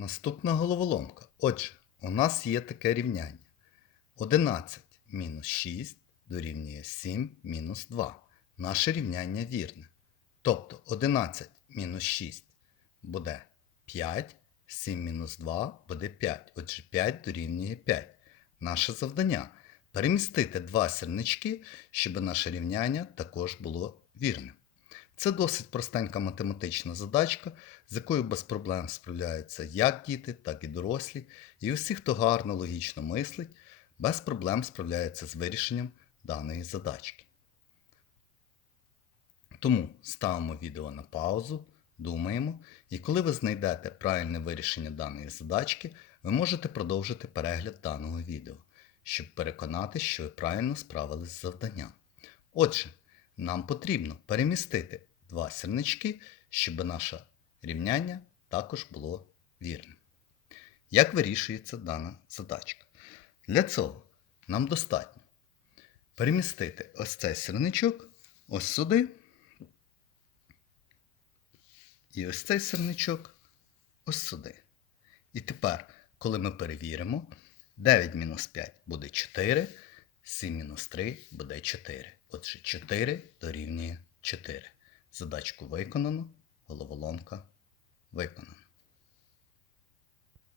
Наступна головоломка. Отже, у нас є таке рівняння. 11 мінус 6 дорівнює 7 мінус 2. Наше рівняння вірне. Тобто 11 мінус 6 буде 5, 7 мінус 2 буде 5. Отже, 5 дорівнює 5. Наше завдання перемістити два сірнички, щоб наше рівняння також було вірним. Це досить простенька математична задачка, з якою без проблем справляються як діти, так і дорослі, і усі, хто гарно логічно мислить, без проблем справляються з вирішенням даної задачки. Тому ставимо відео на паузу, думаємо, і коли ви знайдете правильне вирішення даної задачки, ви можете продовжити перегляд даного відео, щоб переконати, що ви правильно справились з завданням. Отже, нам потрібно перемістити два сірнички, щоб наше рівняння також було вірним. Як вирішується дана задачка? Для цього нам достатньо перемістити ось цей сірничок ось сюди. І ось цей сірничок ось сюди. І тепер, коли ми перевіримо, 9 мінус 5 буде 4, 7 мінус 3 буде 4. Отже, 4 дорівнює 4. Задачку виконано, головоломка виконана.